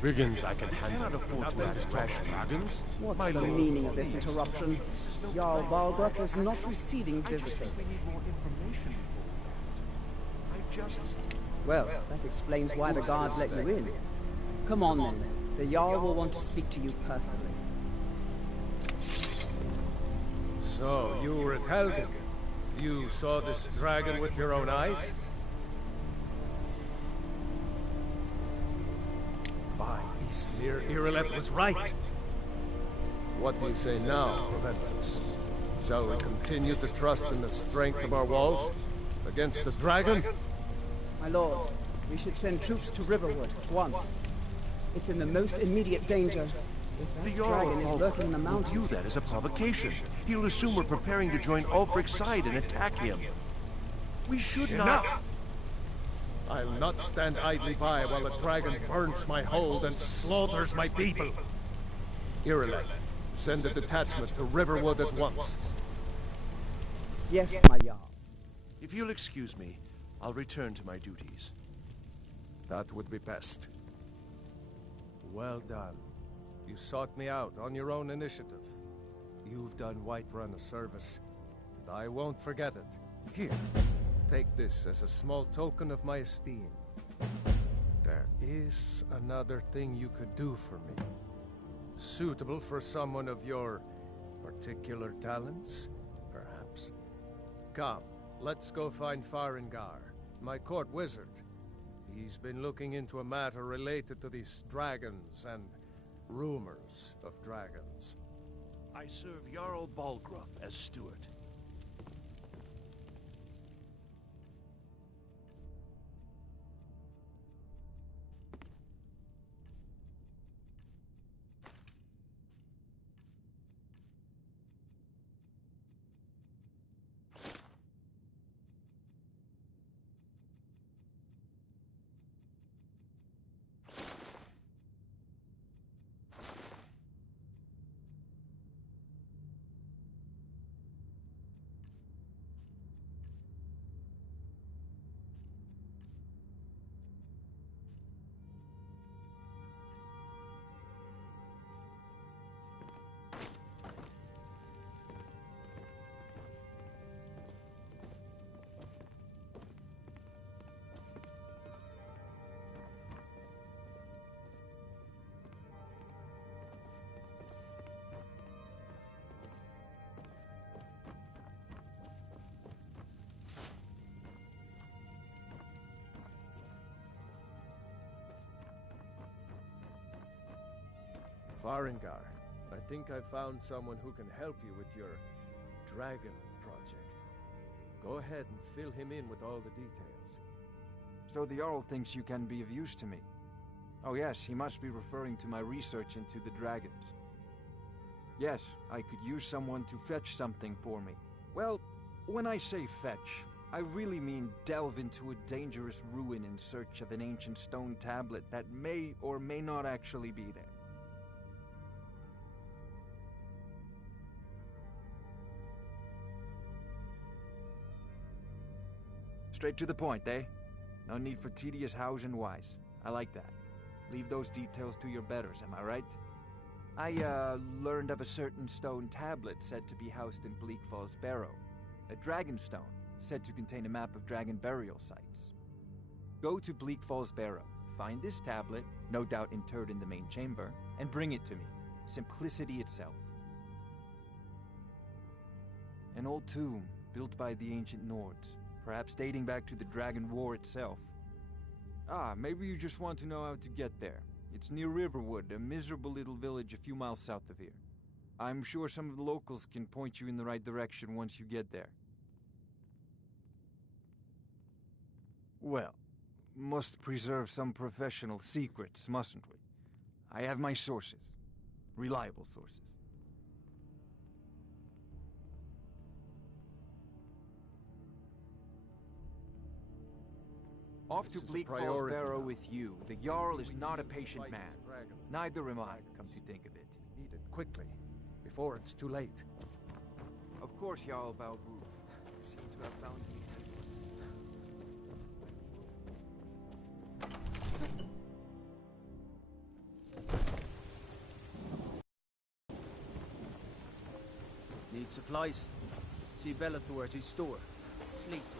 Brigands I can handle. I cannot afford to ask dragons. What's the meaning of this interruption? Jarl Balgruuf is not receiving visitors. Well, that explains why the guards let you in. Come on then. The Jarl will want to speak to you personally. So, you were at Helgen. You saw this dragon with your own eyes? By Ismir, Irileth was right. What do you say now, Proventus? Shall we continue to trust in the strength of our walls against the dragon? My lord, we should send troops to Riverwood at once. It's in the most immediate danger. If that dragon is lurking in the mountains... will view that as a provocation. He'll assume we're preparing to join Ulfric's side and attack him. We should not... Enough! I'll not stand idly by while the dragon burns my hold and slaughters my people. Irileth, send a detachment to Riverwood at once. Yes, my Jarl. If you'll excuse me, I'll return to my duties. That would be best. Well done. You sought me out on your own initiative. You've done Whiterun a service, and I won't forget it. Here, take this as a small token of my esteem. There is another thing you could do for me. Suitable for someone of your particular talents, perhaps. Come, let's go find Farengar, my court wizard. He's been looking into a matter related to these dragons and rumors of dragons. I serve Jarl Balgruuf as steward. Farengar, I think I found someone who can help you with your dragon project. Go ahead and fill him in with all the details. So the Jarl thinks you can be of use to me. Oh yes, he must be referring to my research into the dragons. Yes, I could use someone to fetch something for me. Well, when I say fetch, I really mean delve into a dangerous ruin in search of an ancient stone tablet that may or may not actually be there. Straight to the point, eh? No need for tedious hows and whys. I like that. Leave those details to your betters, am I right? I, learned of a certain stone tablet said to be housed in Bleak Falls Barrow. A dragon stone, said to contain a map of dragon burial sites. Go to Bleak Falls Barrow, find this tablet, no doubt interred in the main chamber, and bring it to me. Simplicity itself. An old tomb, built by the ancient Nords. Perhaps dating back to the Dragon War itself. Ah, maybe you just want to know how to get there. It's near Riverwood, a miserable little village a few miles south of here. I'm sure some of the locals can point you in the right direction once you get there. Well, must preserve some professional secrets, mustn't we? I have my sources. Reliable sources. Off to Bleak Falls Barrow with you. The Jarl is not a patient man. Neither am I, come to think of it. We need it quickly, before it's too late. Of course, Jarl Balgruuf. You seem to have found me. Need supplies? See Bellathor at his store. Sleazy.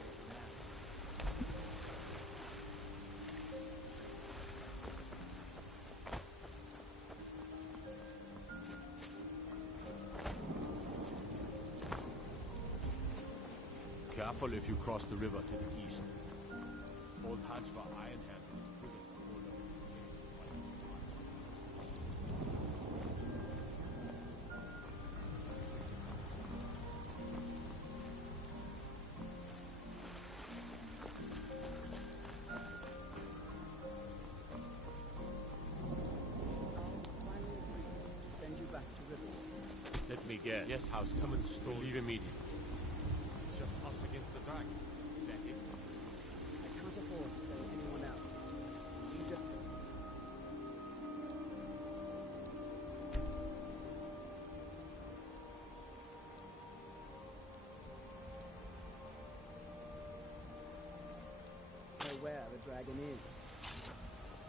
Careful if you cross the river to the east. Old Hajva Iron Handles prisons before them. Send you back to Riverwood. Let me guess. Yes, House. Someone stole. Leave immediately. It's just us against the dragon. Is that it? I can't afford to say anyone else. You just... know where the dragon is.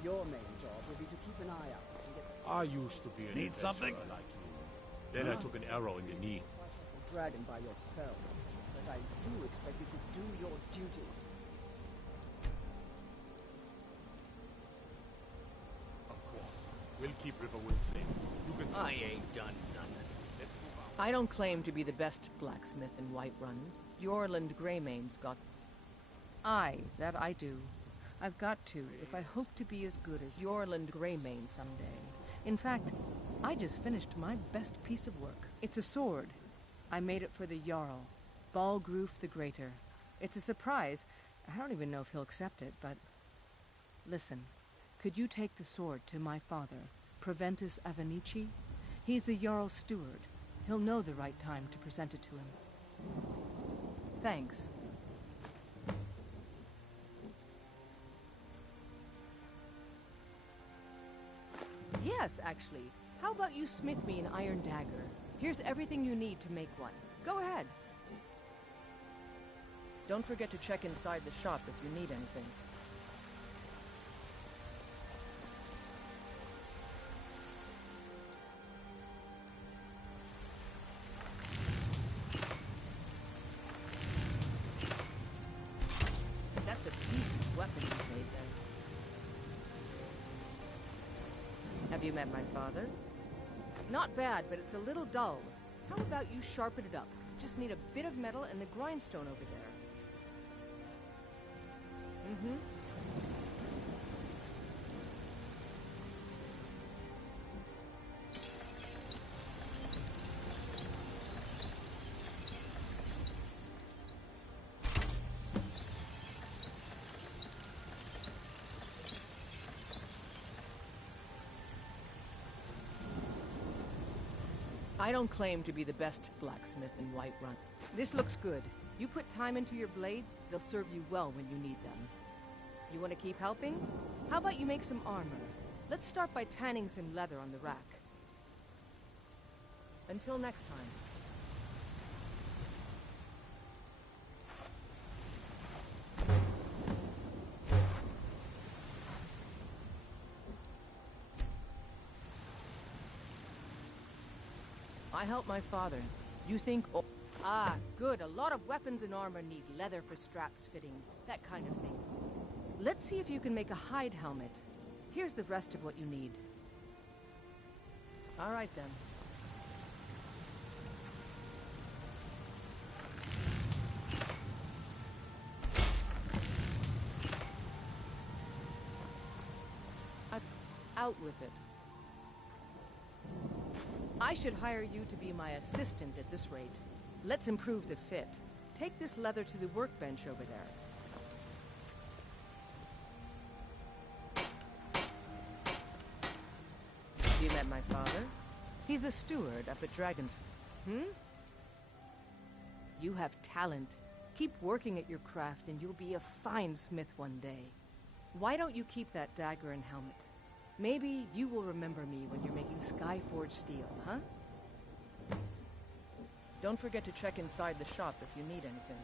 Your main job will be to keep an eye out and get I used to be an Need something? adventurer like you. Then I took an arrow in the knee. the dragon by yourself. But I do expect you to do your duty. Of course. We'll keep Riverwood safe. You can... I ain't done nothing. Let's move out. I don't claim to be the best blacksmith in Whiterun. Yorland Greymane's got... Aye, that I do. I've got to, if I hope to be as good as Yorland Greymane someday. In fact, I just finished my best piece of work. It's a sword. I made it for the Jarl, Balgroof the Greater. It's a surprise. I don't even know if he'll accept it, but... Listen, could you take the sword to my father, Proventus Avenici? He's the Jarl's steward. He'll know the right time to present it to him. Thanks. Yes, actually. How about you smith me an iron dagger? Here's everything you need to make one. Go ahead. Don't forget to check inside the shop if you need anything. That's a decent weapon you made then. Have you met my father? Not bad, but it's a little dull. How about you sharpen it up? Just need a bit of metal and the grindstone over there. Mm-hmm. I don't claim to be the best blacksmith in Whiterun. This looks good. You put time into your blades, they'll serve you well when you need them. You want to keep helping? How about you make some armor? Let's start by tanning some leather on the rack. Until next time. I helped my father. You think... Oh. Ah, good. A lot of weapons and armor need leather for straps fitting. That kind of thing. Let's see if you can make a hide helmet. Here's the rest of what you need. All right, then. Out with it. I should hire you to be my assistant at this rate. Let's improve the fit. Take this leather to the workbench over there. You met my father? He's a steward up at Dragon's... You have talent. Keep working at your craft and you'll be a fine smith one day. Why don't you keep that dagger and helmet? Maybe you will remember me when you're making Skyforge steel, huh? Don't forget to check inside the shop if you need anything.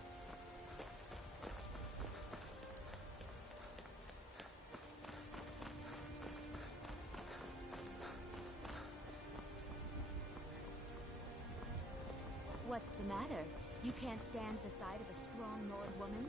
What's the matter? You can't stand the sight of a strong Nord woman?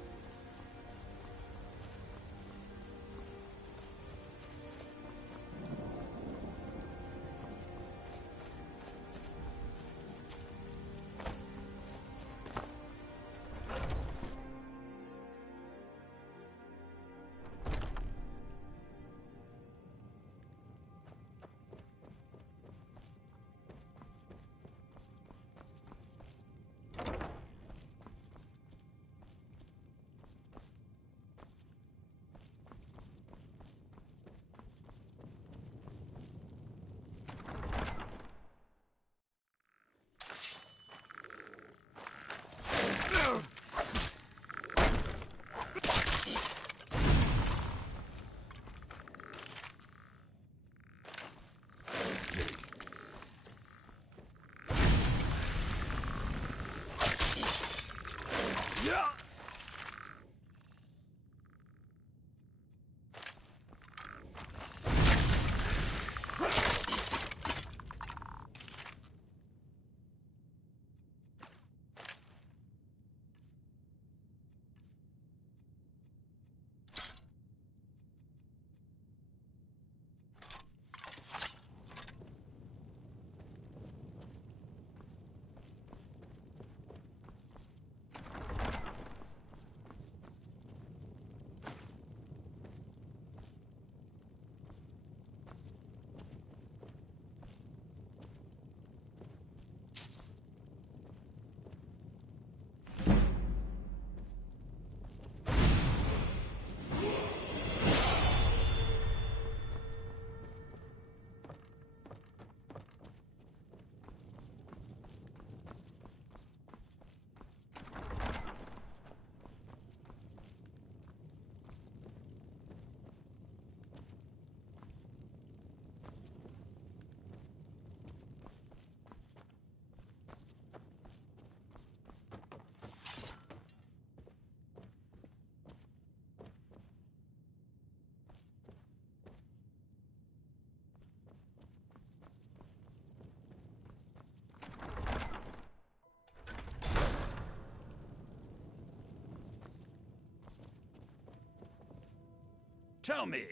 Tell me,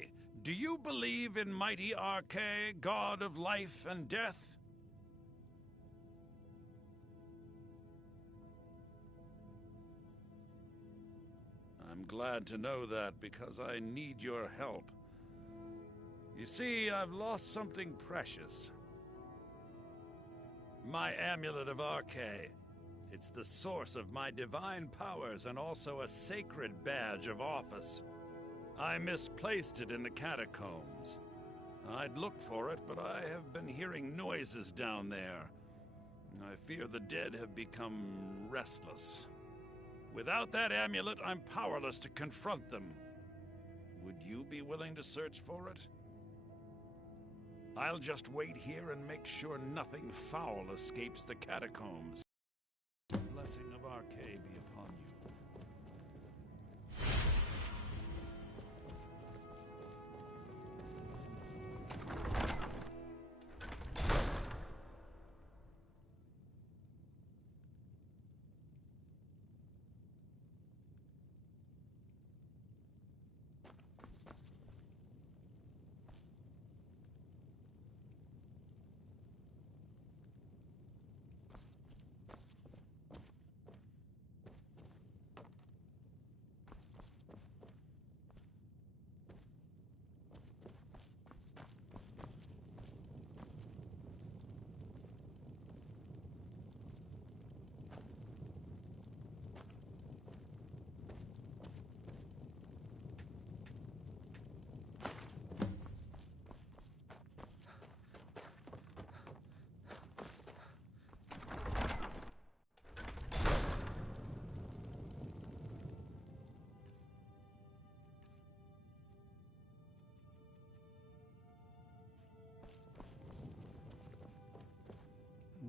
do you believe in mighty Arche, god of life and death? I'm glad to know that, because I need your help. You see, I've lost something precious. My amulet of Arche. It's the source of my divine powers and also a sacred badge of office. I misplaced it in the catacombs. I'd look for it, but I have been hearing noises down there. I fear the dead have become restless. Without that amulet, I'm powerless to confront them. Would you be willing to search for it? I'll just wait here and make sure nothing foul escapes the catacombs. The blessing of Arche be upon you.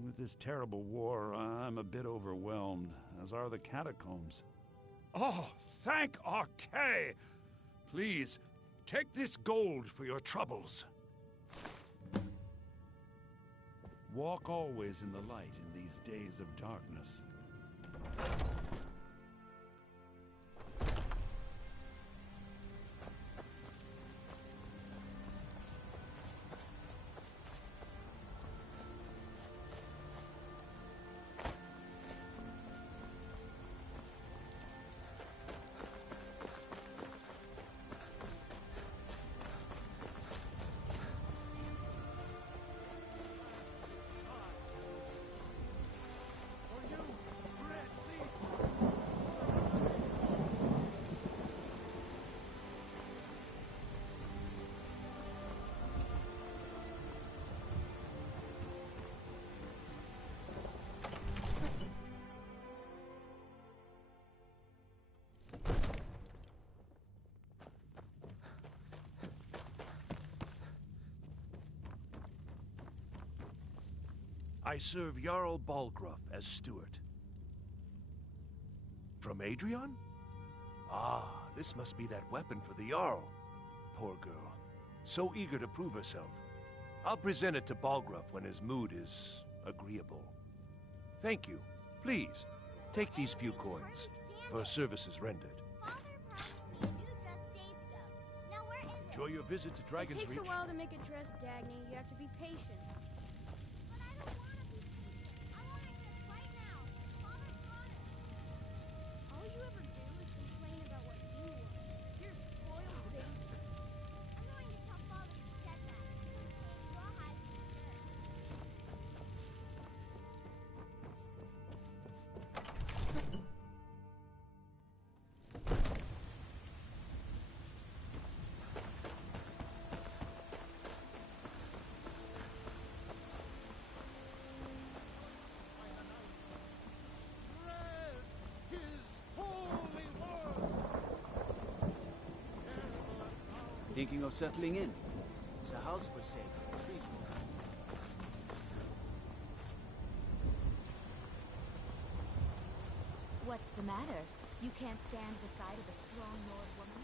With this terrible war, I'm a bit overwhelmed, as are the catacombs. Oh, thank Arche! Please, take this gold for your troubles. Walk always in the light in these days of darkness. I serve Jarl Balgruuf as steward. From Adrian? Ah, this must be that weapon for the Jarl. Poor girl. So eager to prove herself. I'll present it to Balgruuf when his mood is agreeable. Thank you. Please, take these few coins for services rendered. Father promised me a new dress days ago. Now where is it? Enjoy your visit to Dragon's It takes Reach. a while to make a dress, Dagny. You have to be patient. But I don't want to be patient. I want it just right now. Father promised. All you ever do is complain about what you want. You're a spoiled baby. I'm going to tell Father you said that. Paying rawhide is good. Thinking of settling in? There's a house for sale. Please walk. What's the matter? You can't stand the sight of a strong Nord woman?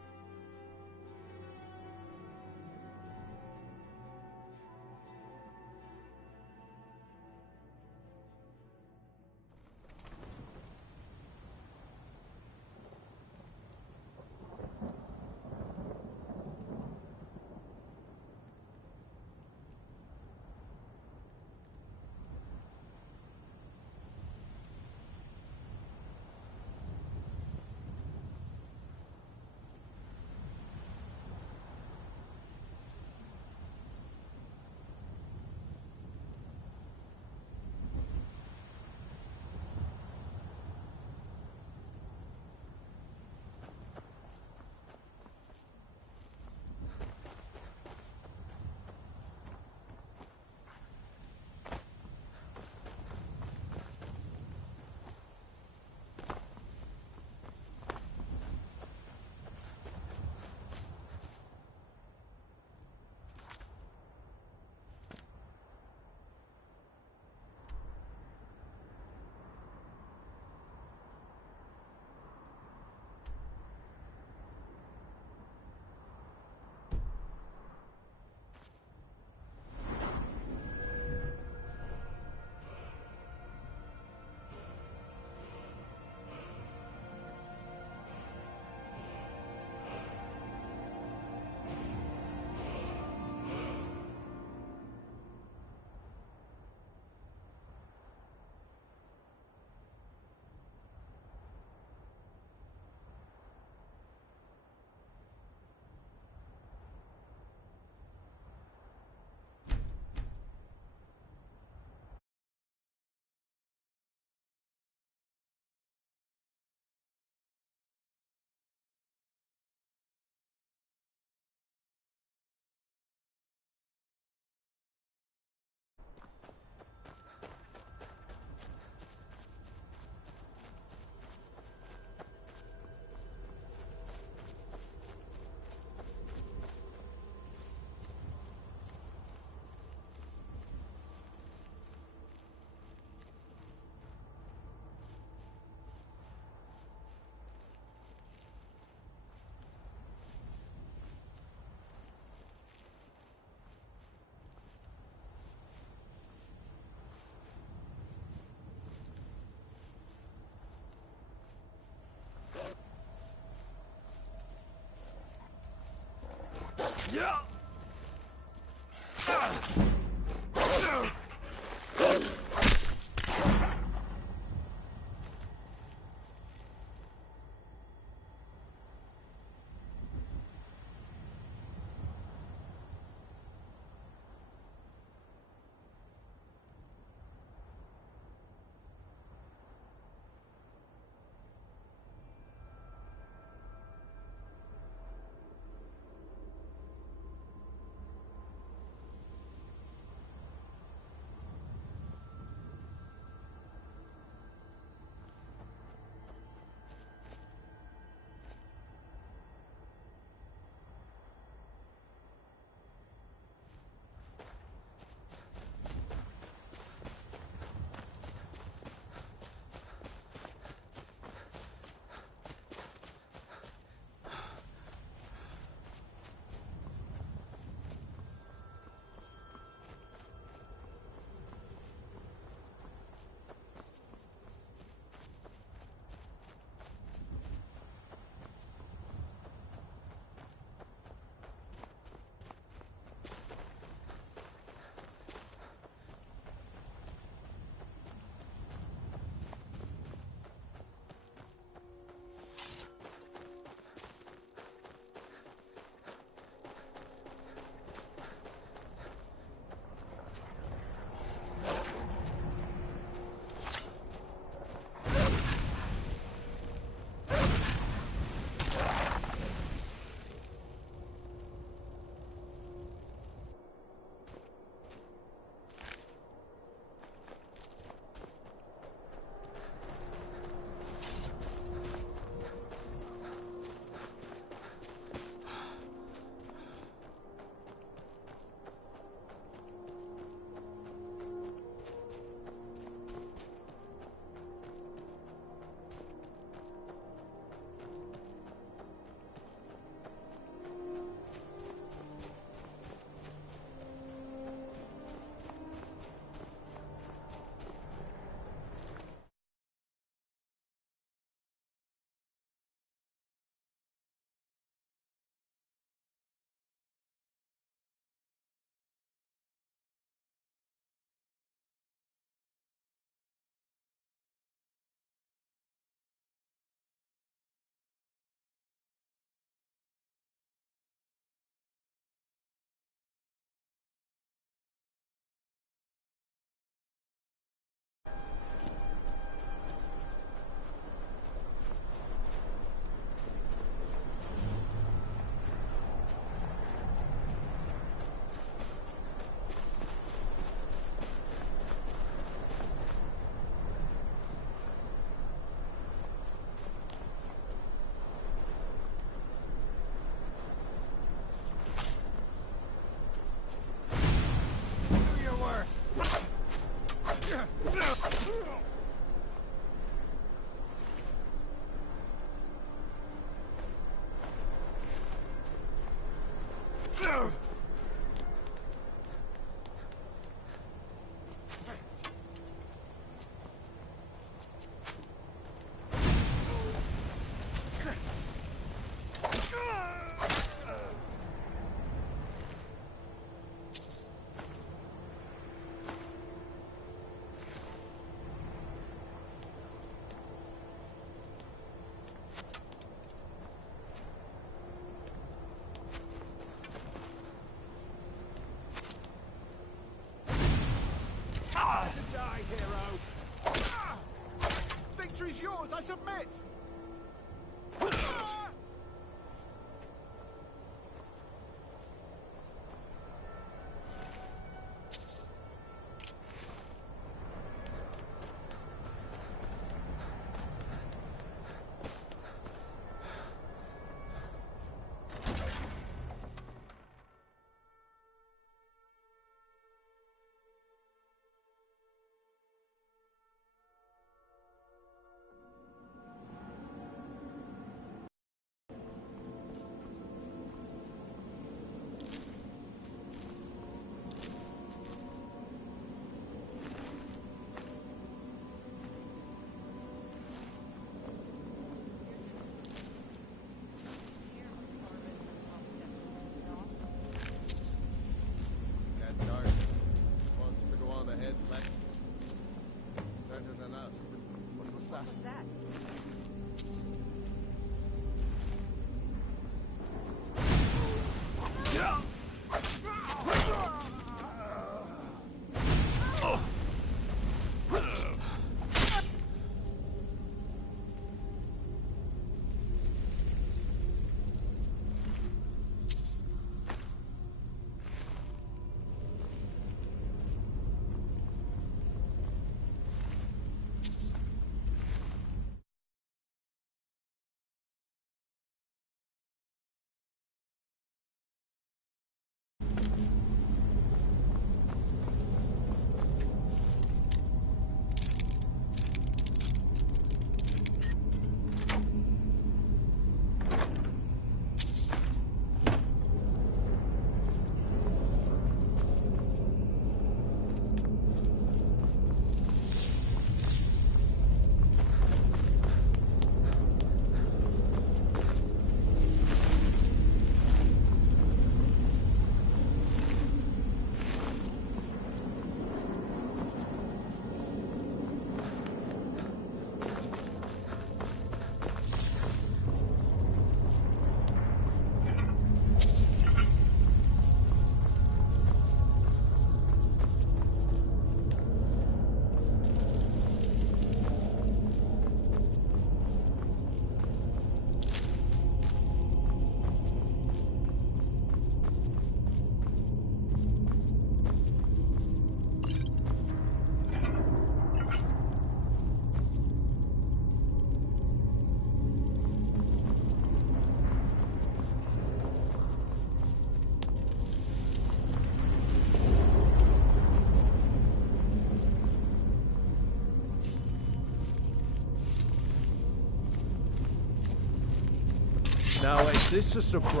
Now, is this a surprise?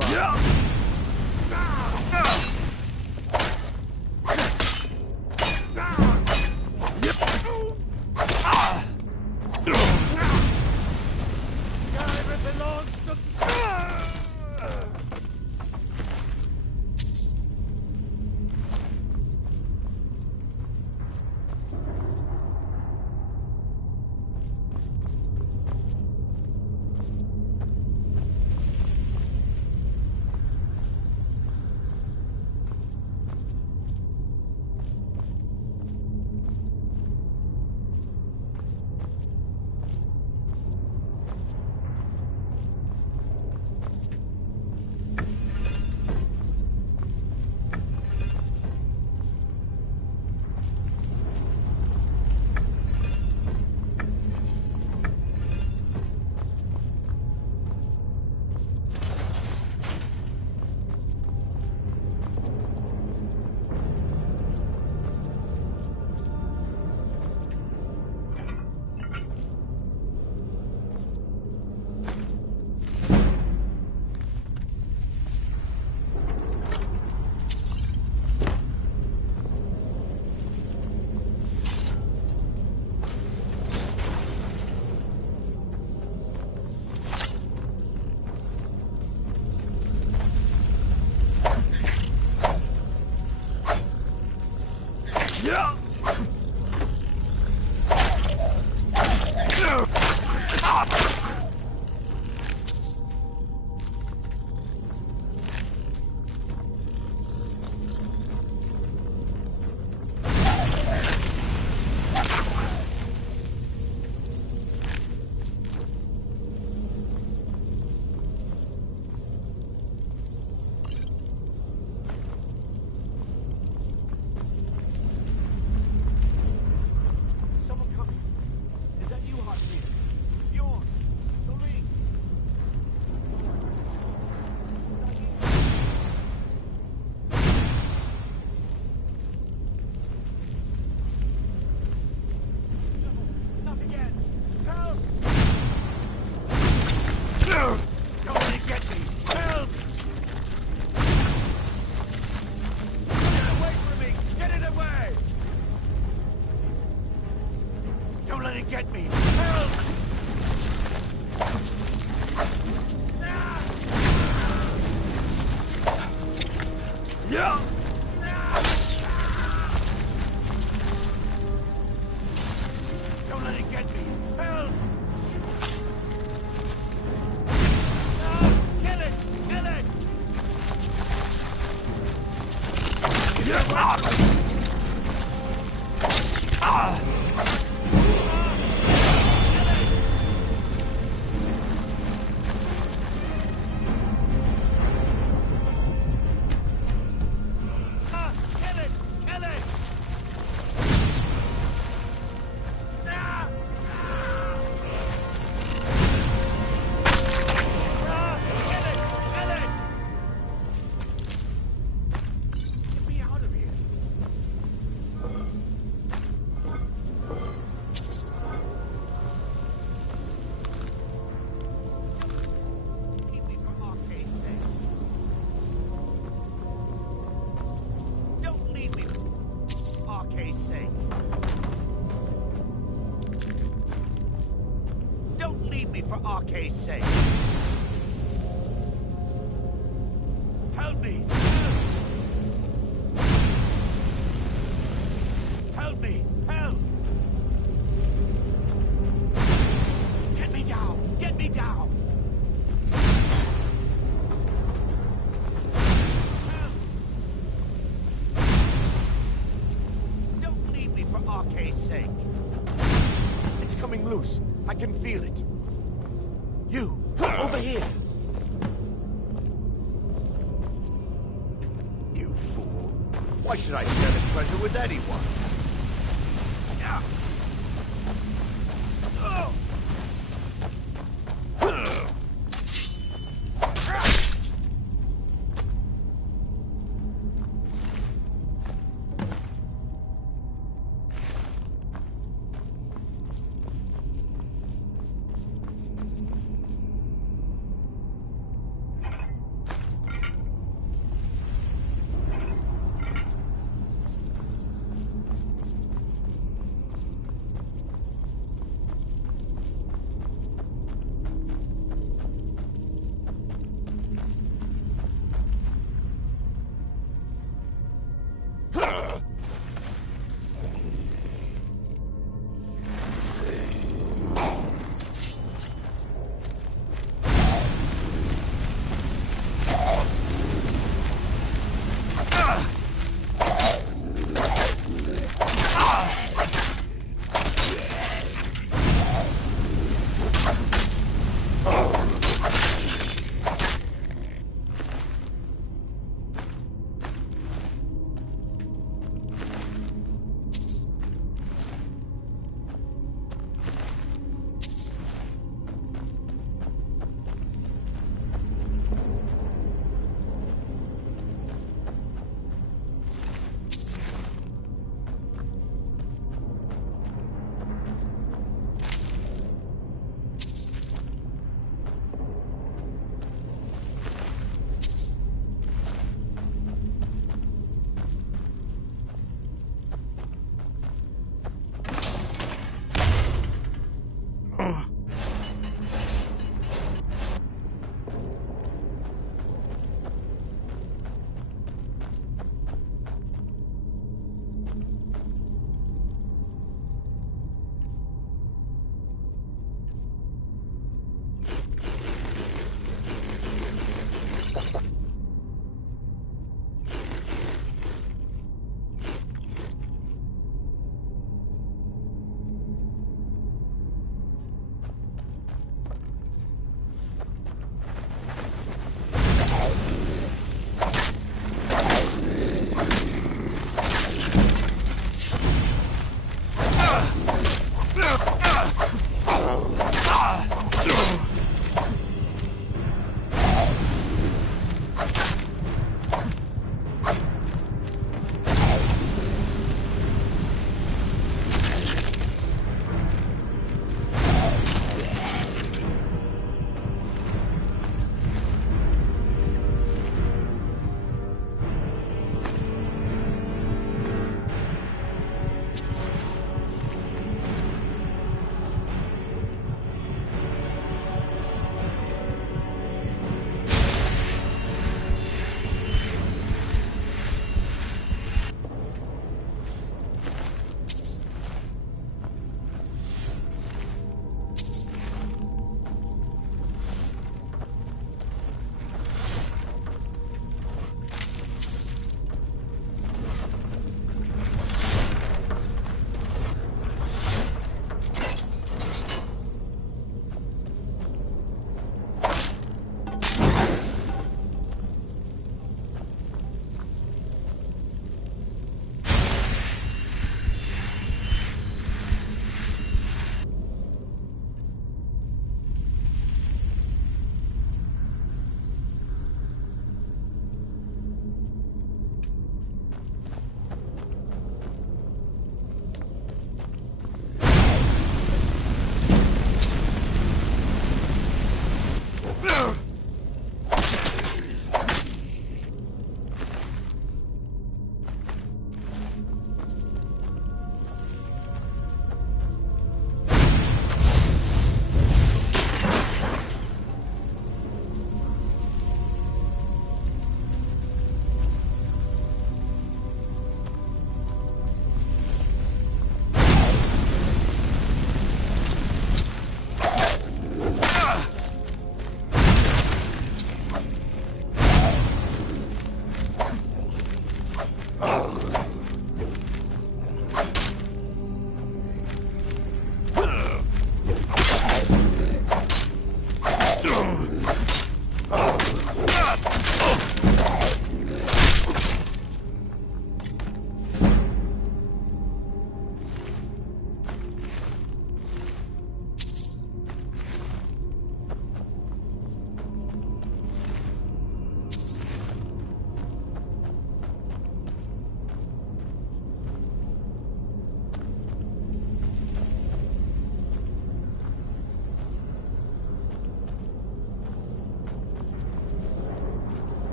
Skyrim belongs to... Get me! Help! Yeah! Don't let it get me! Help! Kill it! Kill it! Yeah! For Arcade's sake. Help me! Help me! Help! Get me down! Get me down! Help! Don't leave me for Arcade's sake. It's coming loose. I can feel it. You! Over here! You fool! Why should I share the treasure with anyone?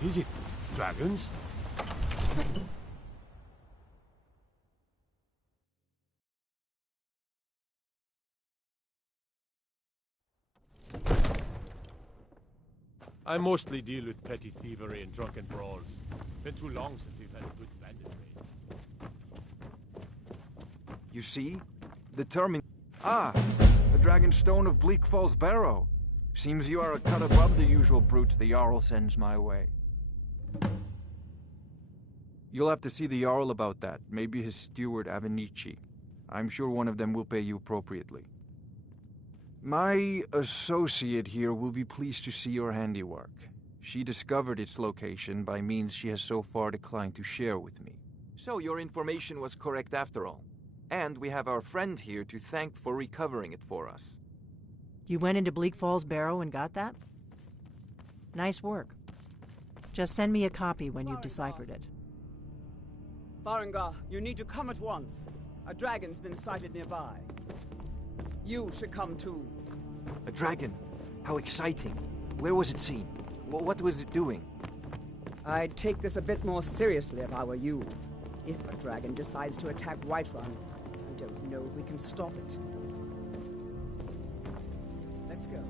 What is it? Dragons? I mostly deal with petty thievery and drunken brawls. Been too long since we've had a good bandit raid. You see? Determined. Ah! The Dragon Stone of Bleak Falls Barrow. Seems you are a cut above the usual brutes the Jarl sends my way. You'll have to see the Jarl about that. Maybe his steward, Avenici. I'm sure one of them will pay you appropriately. My associate here will be pleased to see your handiwork. She discovered its location by means she has so far declined to share with me. So your information was correct after all. And we have our friend here to thank for recovering it for us. You went into Bleak Falls Barrow and got that? Nice work. Just send me a copy when you've deciphered it. Farengar, you need to come at once. A dragon's been sighted nearby. You should come too. A dragon? How exciting. Where was it seen? What was it doing? I'd take this a bit more seriously if I were you. If a dragon decides to attack Whiterun, I don't know if we can stop it. Let's go.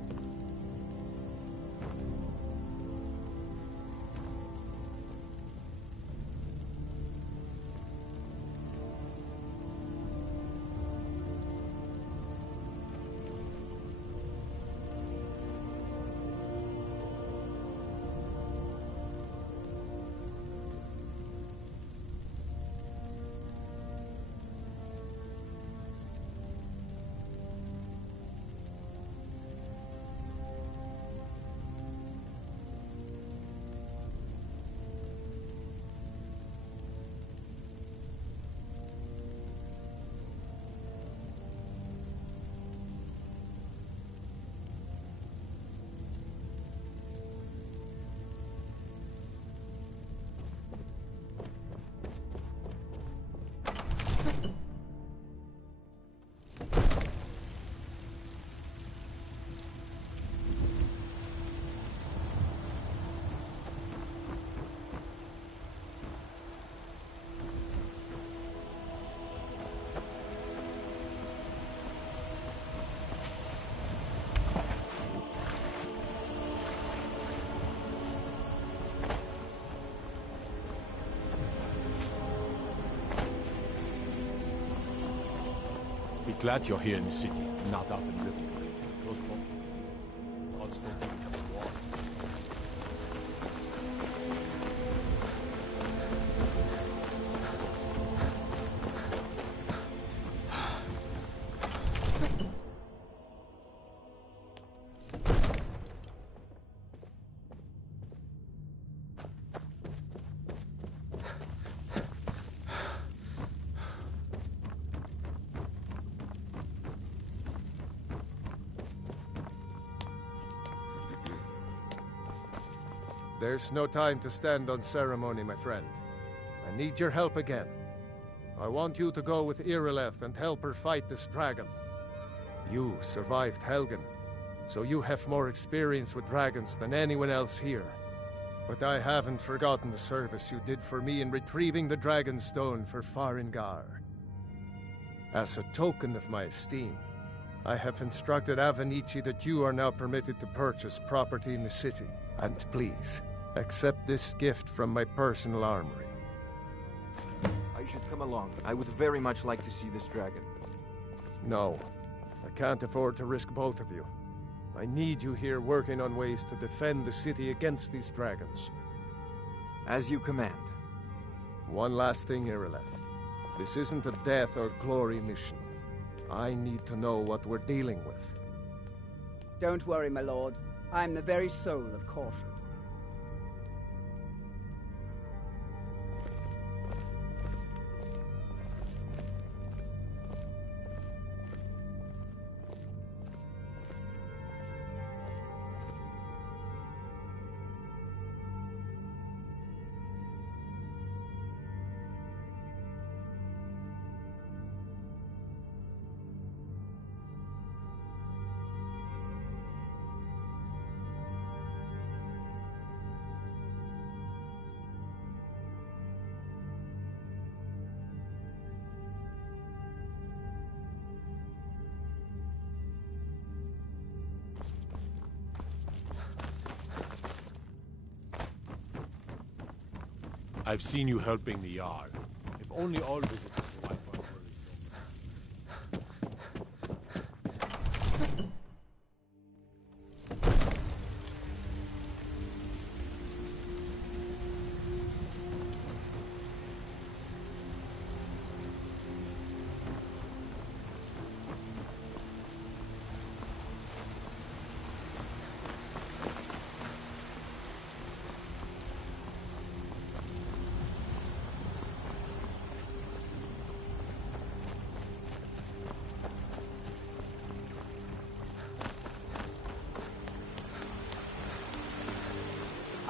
Be glad you're here in the city, not out in the river. Those gods don't even have a wall. There's no time to stand on ceremony, my friend. I need your help again. I want you to go with Irileth and help her fight this dragon. You survived Helgen, so you have more experience with dragons than anyone else here. But I haven't forgotten the service you did for me in retrieving the Dragon Stone for Farengar. As a token of my esteem, I have instructed Avenici that you are now permitted to purchase property in the city. And please, accept this gift from my personal armory. I should come along. I would very much like to see this dragon. No, I can't afford to risk both of you. I need you here working on ways to defend the city against these dragons. As you command. One last thing, Irileth. This isn't a death or glory mission. I need to know what we're dealing with. Don't worry, my lord. I'm the very soul of caution. I've seen you helping the Jarl. If only all visitors to Whiterun were as you.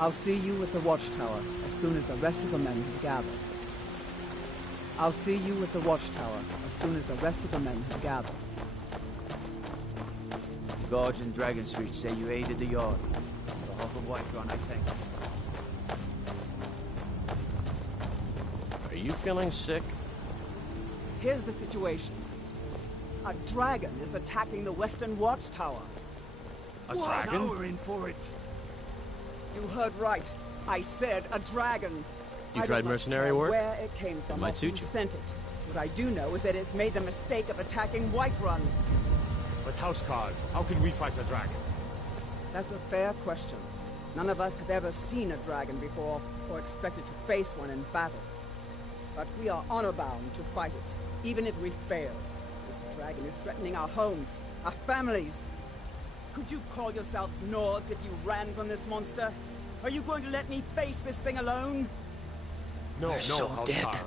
I'll see you at the watchtower as soon as the rest of the men have gathered. I'll see you at the watchtower as soon as the rest of the men have gathered. The guards in Dragon Street say you aided the Jarl. On behalf of Whiterun, I thank you. Are you feeling sick? Here's the situation. A dragon is attacking the western watchtower. A dragon? Now we're in for it. You heard right. I said a dragon. You I tried don't know mercenary work? Where it came from, might or suit who you. sent it. What I do know is that it's made the mistake of attacking Whiterun. But Housecarl, how can we fight a dragon? That's a fair question. None of us have ever seen a dragon before, or expected to face one in battle. But we are honor-bound to fight it, even if we fail. This dragon is threatening our homes, our families. Could you call yourselves Nords if you ran from this monster? Are you going to let me face this thing alone? No, Housecarl.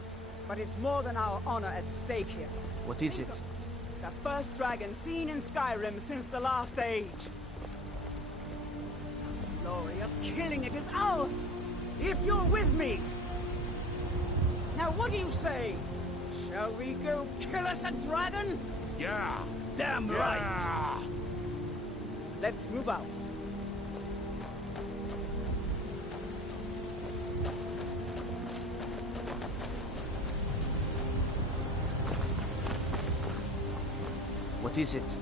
But it's more than our honor at stake here. What is it? The first dragon seen in Skyrim since the last age. The glory of killing it is ours, if you're with me. Now what do you say? Shall we go kill us a dragon? Yeah! Damn right! Let's move out. What is it?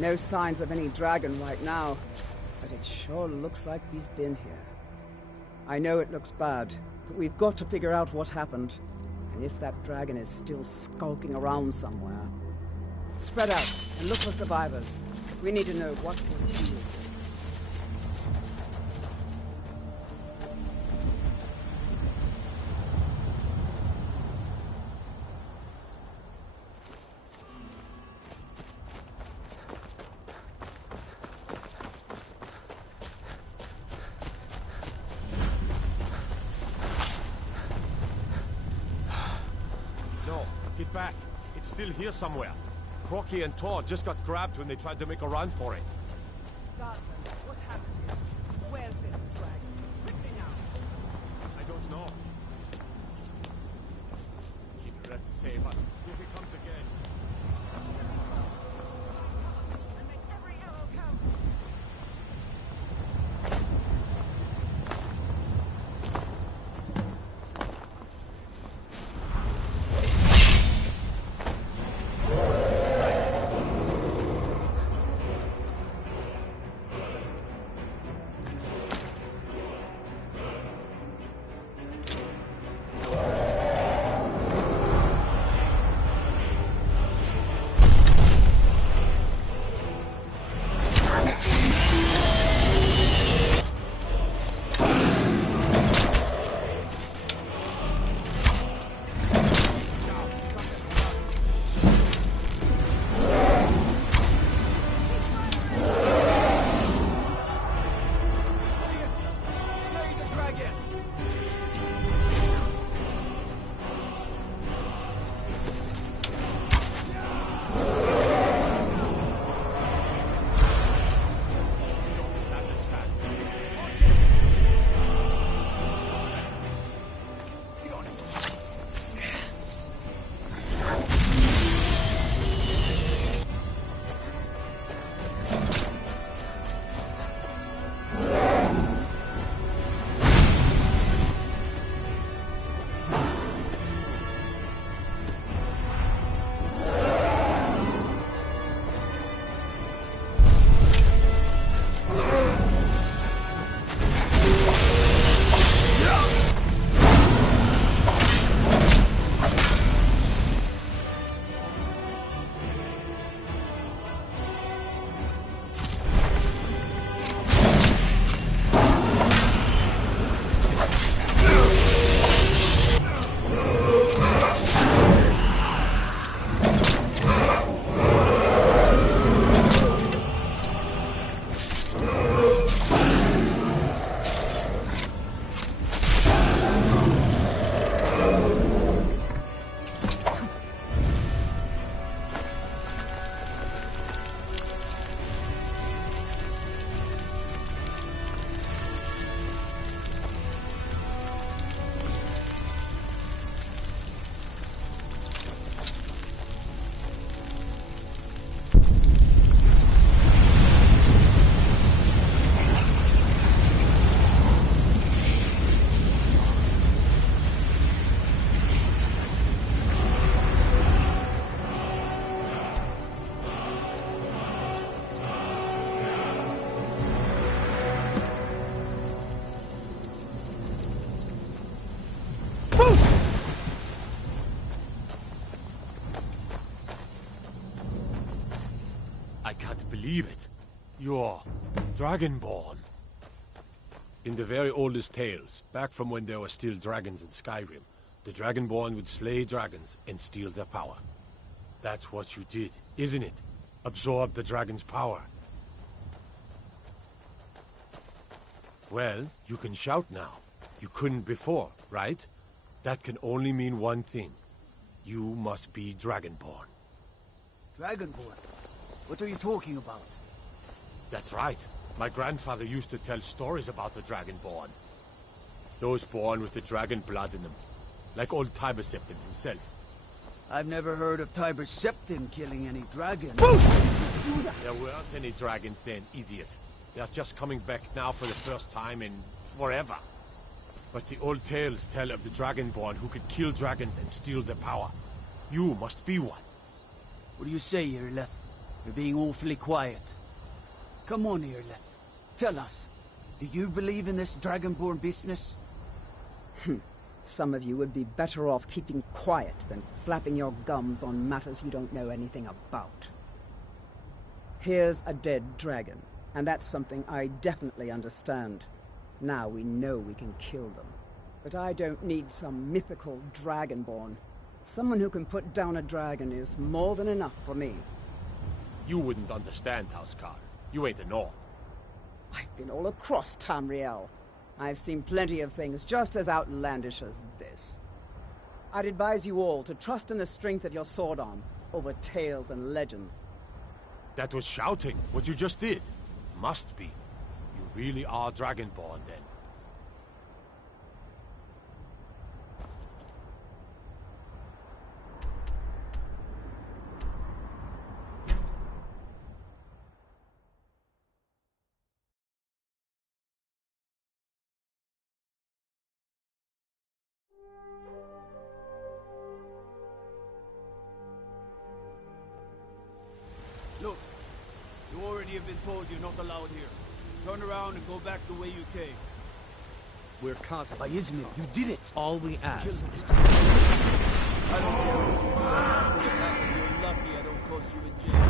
No signs of any dragon right now, but it sure looks like he's been here. I know it looks bad, but we've got to figure out what happened, and if that dragon is still skulking around somewhere. Spread out and look for survivors. We need to know what we're dealing with. No, get back. It's still here somewhere. Crocky and Tor just got grabbed when they tried to make a run for it. Godwin, what happened here? Where's this dragon? Quickly now. I don't know. Keep Red save us. Here he comes again. And make every arrow count. I can't believe it. You're Dragonborn. In the very oldest tales, back from when there were still dragons in Skyrim, the Dragonborn would slay dragons and steal their power. That's what you did, isn't it? Absorb the dragon's power. Well, you can shout now. You couldn't before, right? That can only mean one thing. You must be Dragonborn. Dragonborn? What are you talking about? That's right. My grandfather used to tell stories about the Dragonborn. Those born with the dragon blood in them. Like old Tiber Septim himself. I've never heard of Tiber Septim killing any dragons. There weren't any dragons then, idiot. They're just coming back now for the first time in forever. But the old tales tell of the Dragonborn who could kill dragons and steal their power. You must be one. What do you say, Irleth? You're being awfully quiet. Come on, Irleth. Tell us. Do you believe in this Dragonborn business? Some of you would be better off keeping quiet than flapping your gums on matters you don't know anything about. Here's a dead dragon, and that's something I definitely understand. Now we know we can kill them. But I don't need some mythical dragonborn. Someone who can put down a dragon is more than enough for me. You wouldn't understand, Housecarl. You ain't a Nord. I've been all across Tamriel. I've seen plenty of things just as outlandish as this. I'd advise you all to trust in the strength of your sword arm over tales and legends. That was shouting, what you just did. Must be. You really are Dragonborn, then. Look, you already have been told you're not allowed here. Turn around and go back the way you came. We're causing. By Izmir, you did it! All we ask is to. I don't care what you do after what happened. You're lucky I don't toss you in jail.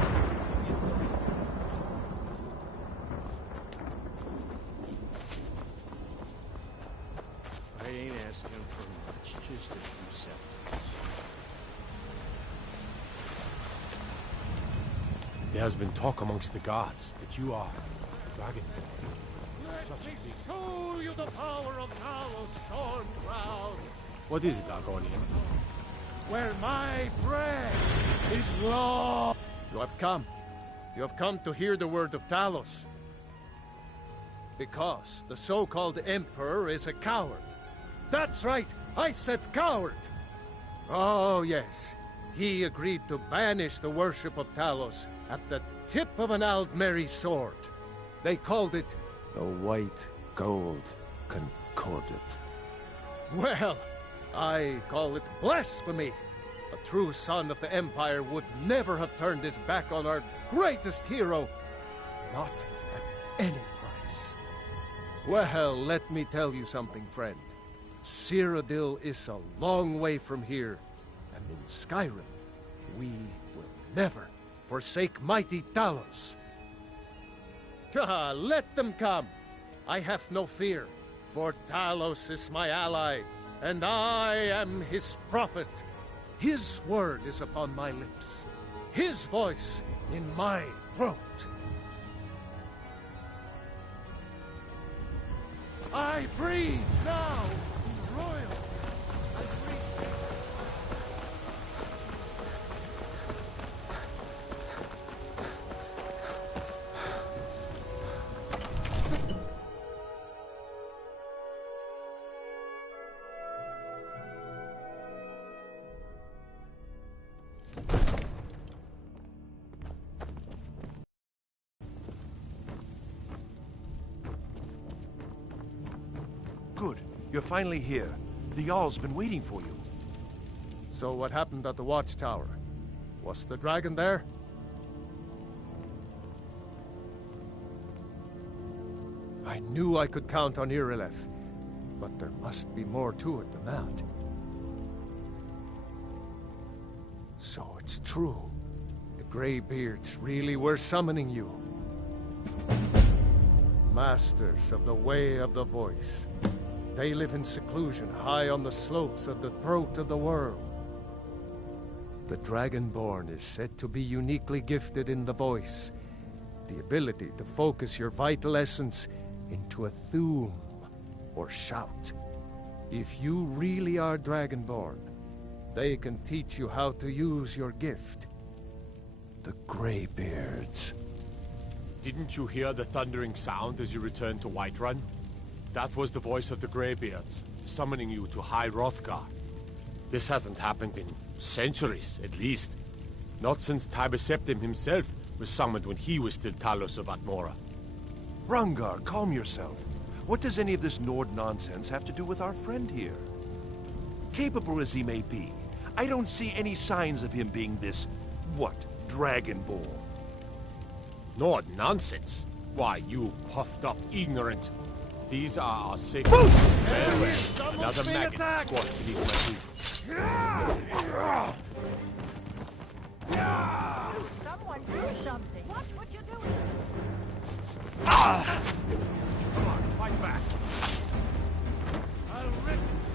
I ain't asking for much, just a few seconds. There has been talk amongst the gods that you are Dragonborn. Such a big... Show you the power of Talos Stormcloud, What is it, Argonian? where my breath is law. You have come. You have come to hear the word of Talos. Because the so-called Emperor is a coward. That's right, I said coward. Oh, yes. He agreed to banish the worship of Talos at the tip of an Aldmeri sword. They called it The White Gold Concordat. well, I call it blasphemy. A true son of the Empire would never have turned his back on our greatest hero. Not at any price. Well, let me tell you something, friend. Cyrodiil is a long way from here, and in Skyrim, we will never forsake mighty Talos. Let them come. I have no fear, for Talos is my ally, and I am his prophet. His word is upon my lips, his voice in my throat. I breathe now in royal. I breathe. Good. You're finally here. The Jarl's been waiting for you. So what happened at the watchtower? Was the dragon there? I knew I could count on Irileth, but there must be more to it than that. So it's true. The Greybeards really were summoning you. Masters of the Way of the Voice. They live in seclusion high on the slopes of the throat of the world. The Dragonborn is said to be uniquely gifted in the voice, the ability to focus your vital essence into a thume or shout. If you really are Dragonborn, they can teach you how to use your gift. The Greybeards. Didn't you hear the thundering sound as you returned to Whiterun? That was the voice of the Greybeards, summoning you to High Hrothgar. This hasn't happened in centuries, at least. Not since Tiber Septim himself was summoned when he was still Talos of Atmora. Brungar, calm yourself. What does any of this Nord nonsense have to do with our friend here? Capable as he may be, I don't see any signs of him being this, Dragonborn. Nord nonsense? Why, you puffed up ignorant. These are our safe. Another maggot squashed beneath my feet. Someone do something. Watch what you do. Come on, fight back.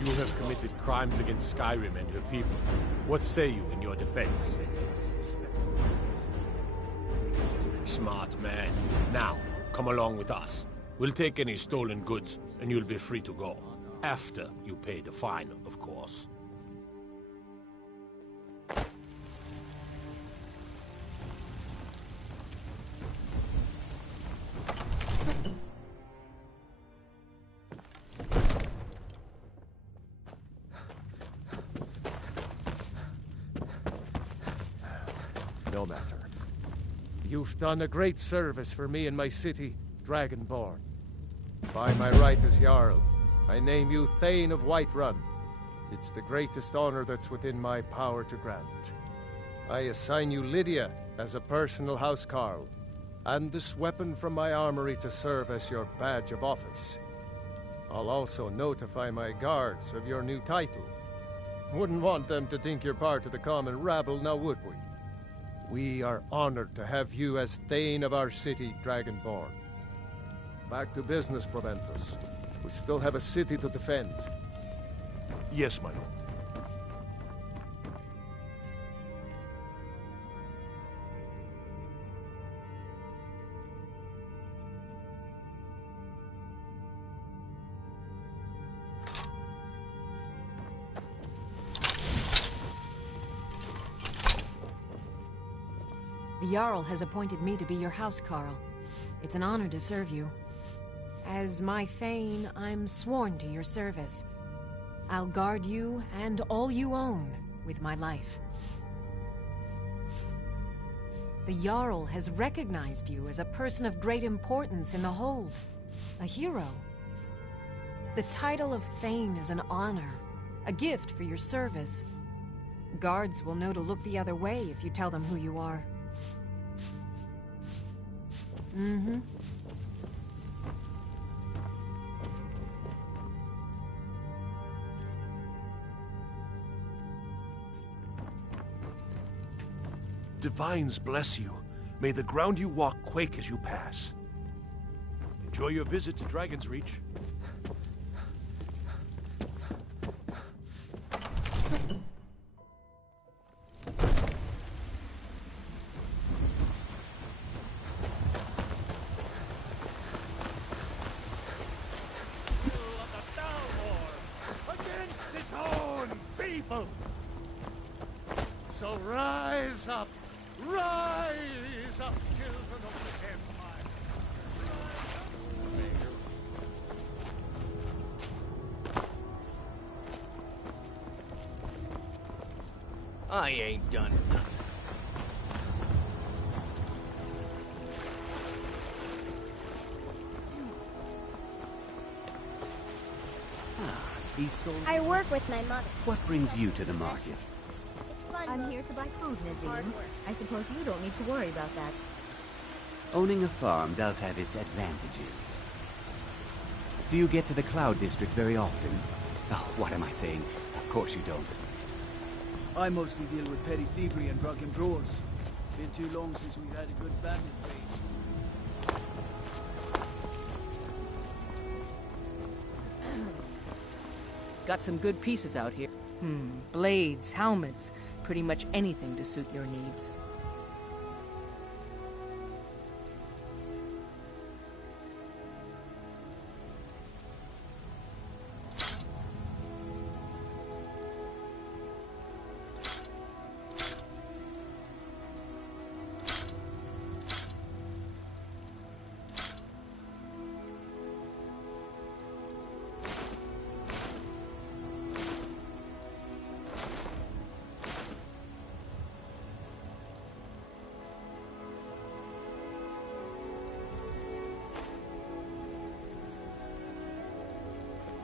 You have committed crimes against Skyrim and her people. What say you in your defense? Smart man. Now, come along with us. We'll take any stolen goods, and you'll be free to go. After you pay the fine, of course. No matter. You've done a great service for me and my city, Dragonborn. By my right as Jarl, I name you Thane of Whiterun. It's the greatest honor that's within my power to grant. I assign you Lydia as a personal housecarl, and this weapon from my armory to serve as your badge of office. I'll also notify my guards of your new title. Wouldn't want them to think you're part of the common rabble, now would we? We are honored to have you as Thane of our city, Dragonborn. Back to business, Proventus. We still have a city to defend. Yes, my lord. The Jarl has appointed me to be your housecarl. It's an honor to serve you. As my Thane, I'm sworn to your service. I'll guard you and all you own with my life. The Jarl has recognized you as a person of great importance in the Hold. A hero. The title of Thane is an honor, a gift for your service. Guards will know to look the other way if you tell them who you are. Mm-hmm. Divines bless you. May the ground you walk quake as you pass. Enjoy your visit to Dragon's Reach. Against its own people! So rise up! Rise up, children of the Empire! I ain't done nothing. I work with my mother. What brings you to the market? I'm here to buy food, Nazim. I suppose you don't need to worry about that. Owning a farm does have its advantages. Do you get to the Cloud District very often? Oh, what am I saying? Of course you don't. I mostly deal with petty thievery and drunken brawls. Been too long since we've had a good battle phase. Got some good pieces out here. Blades, helmets, pretty much anything to suit your needs.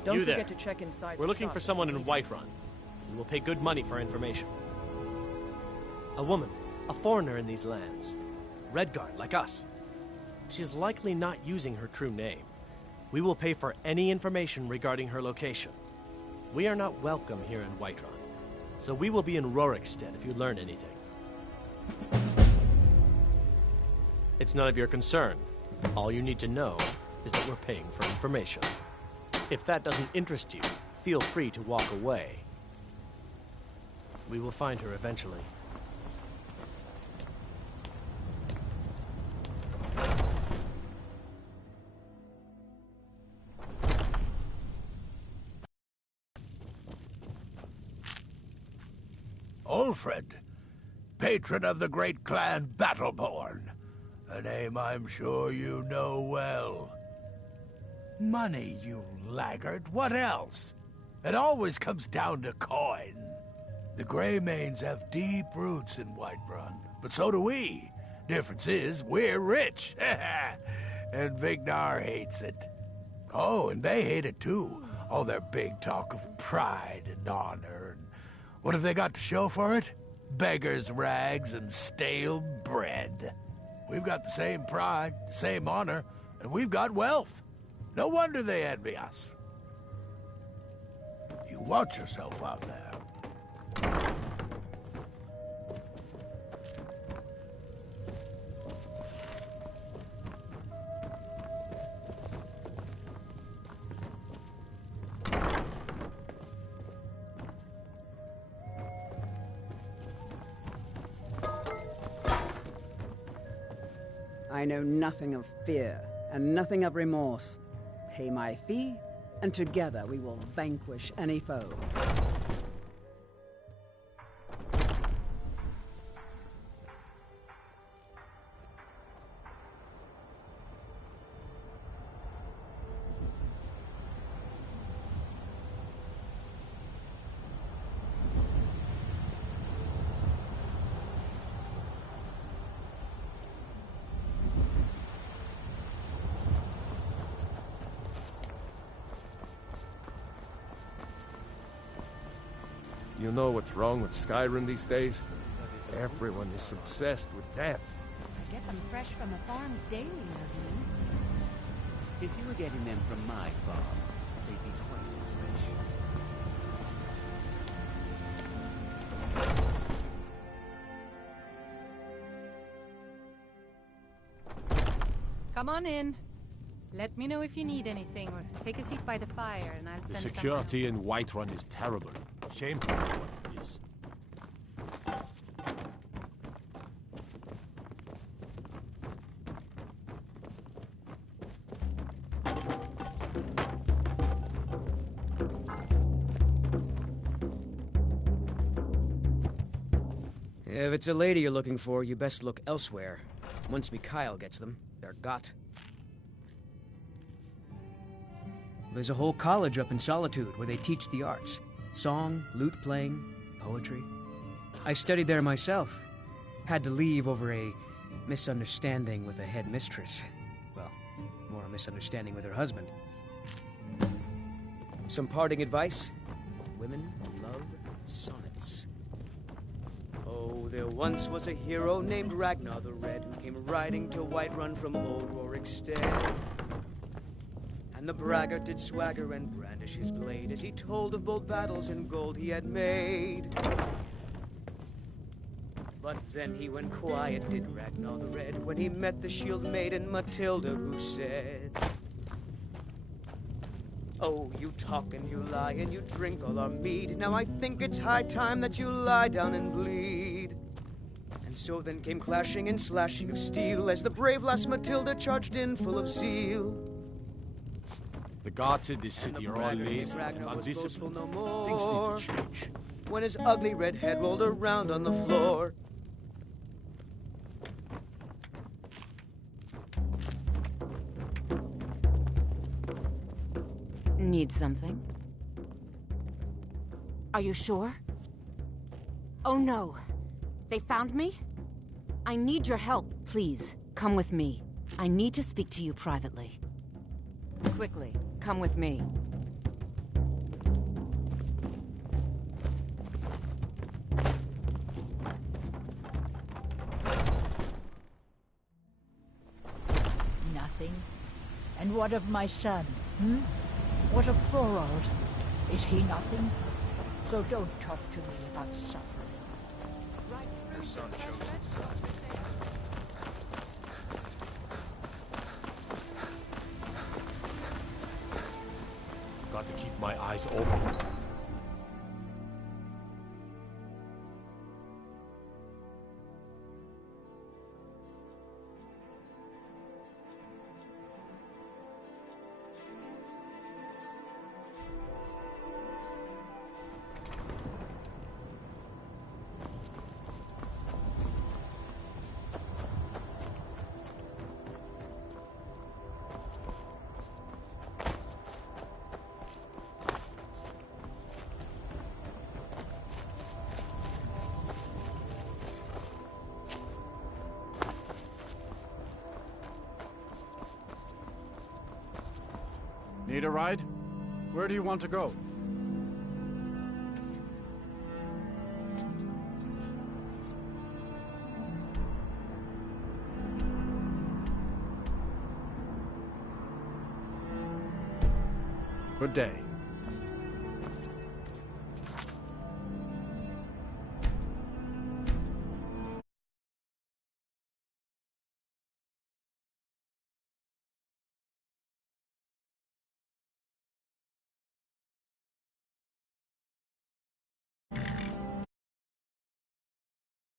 Don't You there. forget to check inside. We're the looking shop for someone in if you need Whiterun. We will pay good money for information. A woman, a foreigner in these lands. Redguard, like us. She's likely not using her true name. We will pay for any information regarding her location. We are not welcome here in Whiterun, so we will be in Rorikstead if you learn anything. It's none of your concern. All you need to know is that we're paying for information. If that doesn't interest you, feel free to walk away. We will find her eventually. Ulfred, patron of the great clan Battleborn, a name I'm sure you know well. Money, you laggard, what else? It always comes down to coin. The Greymanes have deep roots in Whiterun, but so do we. Difference is, we're rich. And Vignar hates it. Oh, and they hate it too. All their big talk of pride and honor. And what have they got to show for it? Beggars' rags and stale bread. We've got the same pride, same honor, and we've got wealth. No wonder they envy us. You watch yourself out there. I know nothing of fear, and nothing of remorse. Pay my fee, and together we will vanquish any foe. You know what's wrong with Skyrim these days? Everyone is obsessed with death. I get them fresh from the farms daily, Nazanin. If you were getting them from my farm, they'd be twice as fresh. Come on in. Let me know if you need anything, or take a seat by the fire, and I'll The send security in Whiterun is terrible. Shameful is what it is. If it's a lady you're looking for, you best look elsewhere. Once Mikhail gets them, they're got. There's a whole college up in Solitude where they teach the arts. Song, lute playing, poetry. I studied there myself. Had to leave over a misunderstanding with the head mistress. Well, more a misunderstanding with her husband. Some parting advice? Women love sonnets. Oh, there once was a hero named Ragnar the Red who came riding to Whiterun from old Rorikstead. And the braggart did swagger and brandish his blade as he told of bold battles and gold he had made. But then he went quiet, did Ragnar the Red, when he met the shield maiden Matilda, who said, "Oh, you talk and you lie and you drink all our mead. Now I think it's high time that you lie down and bleed." And so then came clashing and slashing of steel as the brave lass Matilda charged in full of zeal. The guards in this city are all lazy and undisciplined. No Things more. need to change. When his ugly red head rolled around on the floor. Need something? Are you sure? Oh no. They found me? I need your help. Please, come with me. I need to speak to you privately. Quickly, come with me. Nothing. And what of my son, hmm? What of Thorold? Is he nothing? So don't talk to me about suffering. Your son chose his side. Got to keep my eyes open. Need a ride? Where do you want to go? Good day.